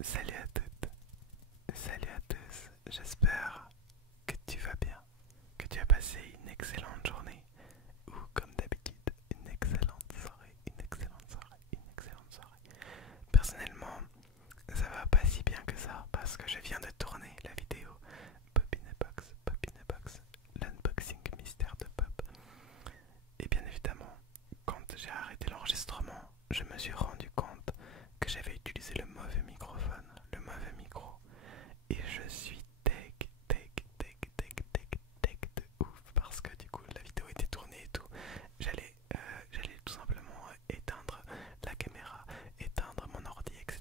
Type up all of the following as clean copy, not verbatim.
Salut à toutes, salut à tous, j'espère que tu vas bien, que tu as passé une excellente journée ou comme d'habitude une excellente soirée, une excellente soirée, une excellente soirée. Personnellement, ça va pas si bien que ça parce que je viens de tourner la vidéo Pop in a Box, l'unboxing mystère de Pop. Et bien évidemment, quand j'ai arrêté l'enregistrement, je me suis rendu compte que j'avais utilisé le mauvais microphone, le mauvais micro. Et je suis tech de ouf parce que du coup la vidéo était tournée et tout. J'allais tout simplement éteindre la caméra, éteindre mon ordi, etc.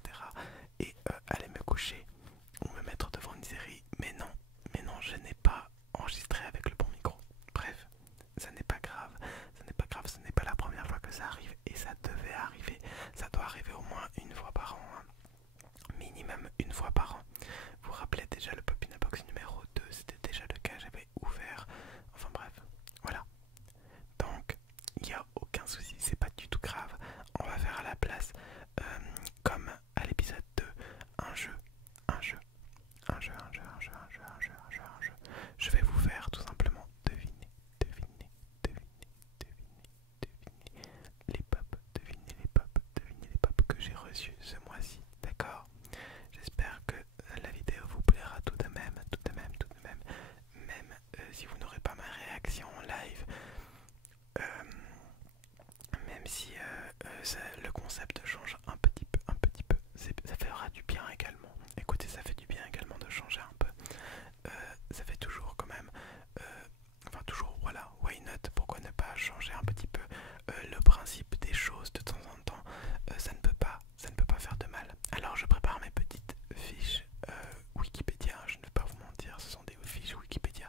Et aller me coucher ou me mettre devant une série. Mais non, je n'ai pas enregistré avec le bon micro. Bref, ça n'est pas grave, ça n'est pas grave, ce n'est pas la première fois que ça arrive et ça devait arriver. Ça doit arriver au moins une fois par an, hein. Minimum une fois par an. Vous vous rappelez déjà le Pop in a Box numéro 2, c'était déjà le cas, j'avais ouvert. Enfin bref, voilà. Donc, il n'y a aucun souci, c'est pas du tout grave. On va faire à la place, comme à l'épisode 2, un jeu, un jeu, un jeu, un jeu, un jeu, un jeu, un jeu, un jeu, un jeu. Je vais vous faire tout simplement deviner, deviner, deviner, deviner, deviner les pop, deviner les pop, deviner les pop que j'ai reçus ce mois-ci, d'accord? J'espère que la vidéo vous plaira tout de même, tout de même, tout de même, même si vous n'aurez pas ma réaction en live, euh, même si le concept change un petit peu, ça fera du bien également. Écoutez, ça fait du bien également de changer un peu. Ça fait toujours quand même, enfin toujours, voilà, why not, pourquoi ne pas changer un petit peu le principe des choses de temps en temps. Ça ne peut pas faire de mal. Alors je prépare mes petites fiches Wikipédia, je ne vais pas vous mentir, ce sont des fiches Wikipédia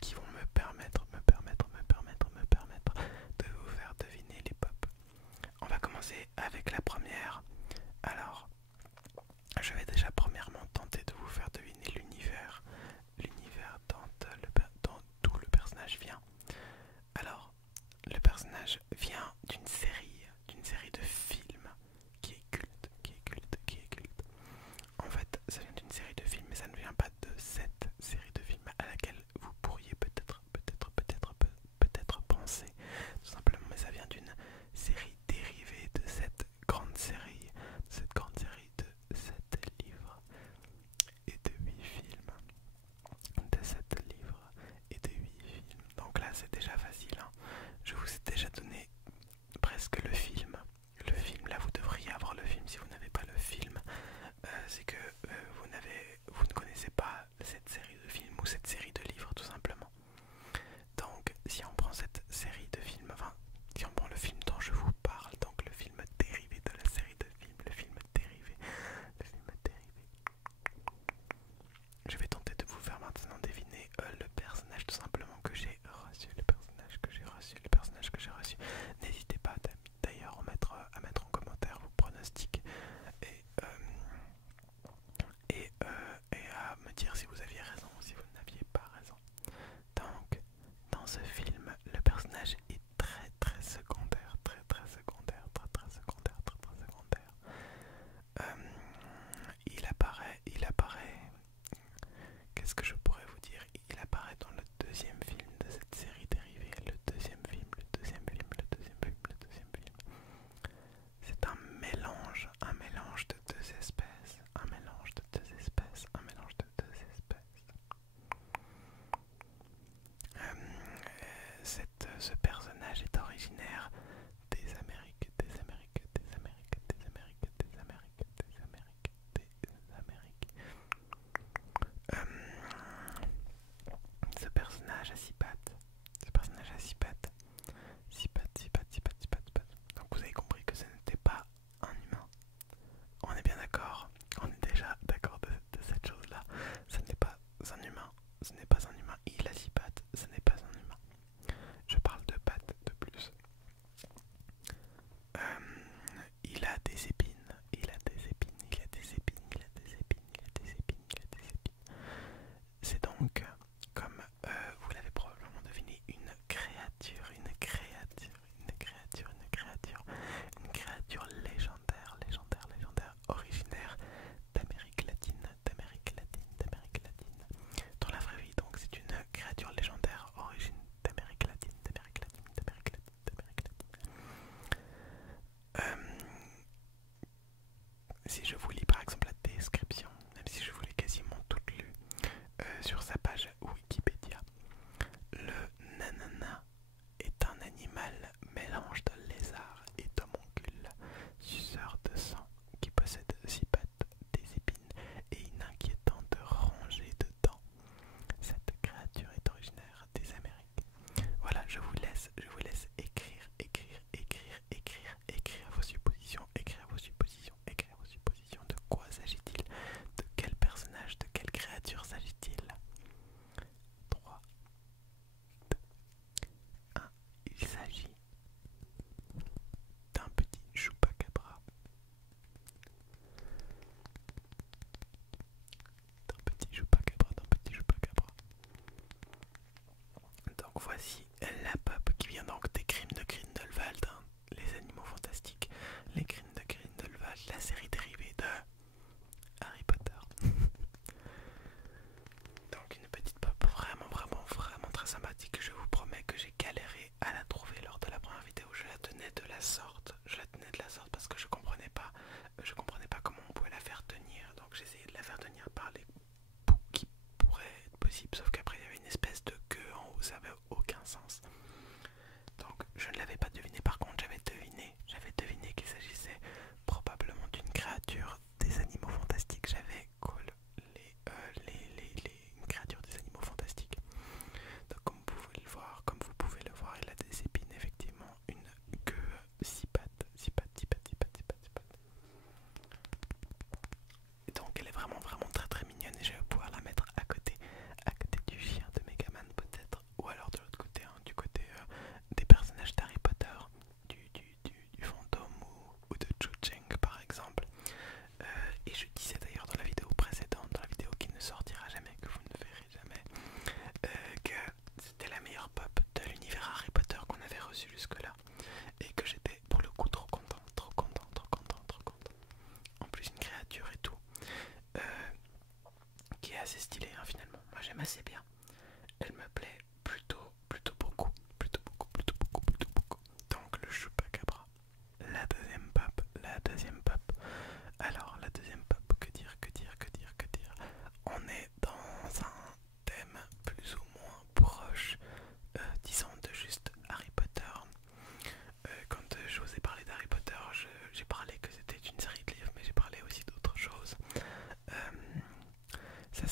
qui vont me permettre de vous faire deviner les pop. On va commencer avec la première. Alors, je vais déjà premièrement tenter de vous faire deviner l'univers d'où le personnage vient. Alors, le personnage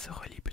se relie